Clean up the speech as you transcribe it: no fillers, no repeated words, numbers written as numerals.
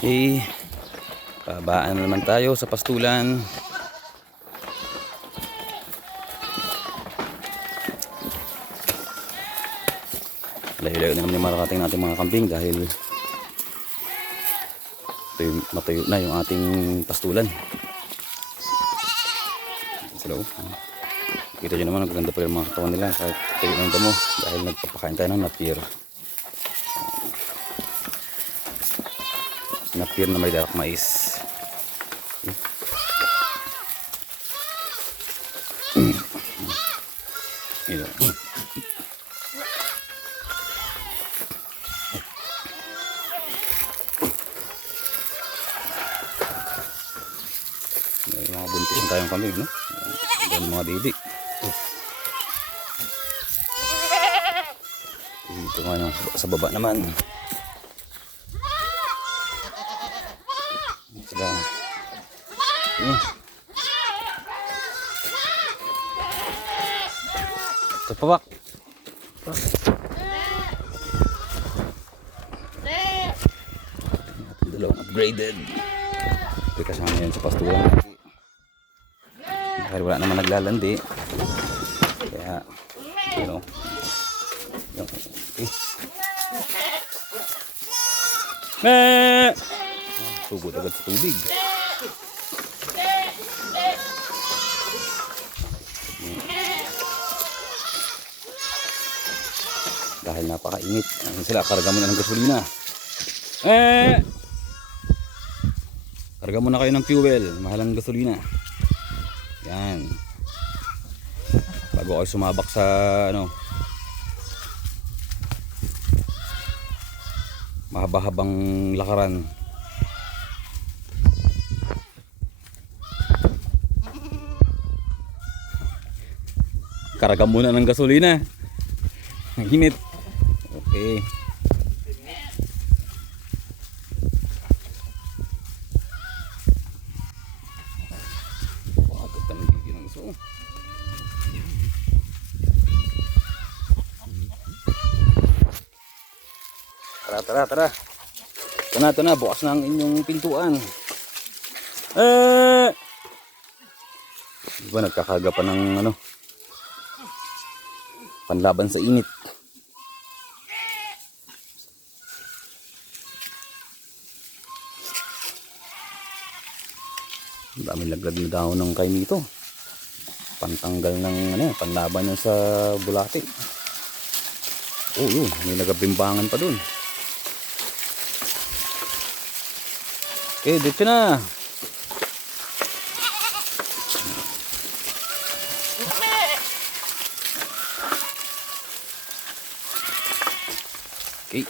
Okay. Babaan na naman tayo sa pastulan. Layo-layo na naman yung marakating natin mga kambing dahil matuyo na yung ating pastulan. Sa loob. Kita nyo naman, nagaganda pa yung mga katawan nila kahit tayo ng damo dahil nagpapakain tayo ng napier. Napier na may darak mais. May mga buntis na tayong kambing, no? Yan mga didi. Dito nga sa baba naman. Sila. Ito pa bak. Dalawang upgraded. Ito kasama yan sa pastulan. Dahil wala naman naglalandi. Kaya, you know. Okay. Sugod agad sa tubig. Dahil napakainit. Sila, karga muna ng gasolina. Karga muna kayo ng fuel. Mahalang gasolina. Yan. Bago kayo sumabak sa mahaba-habang lakaran. Karga muna ng gasolina. Ang init. Okay. Tara. Ito na, bukas na ang inyong pintuan. Diba nagkakaga pa ng panlaban sa init. Ang daming laglag na dahon ng kainito. Pantanggal ng panlaban yan sa bulate. Oh, yun, may nagabimbangan pa dun. Okay, dito na. Okay.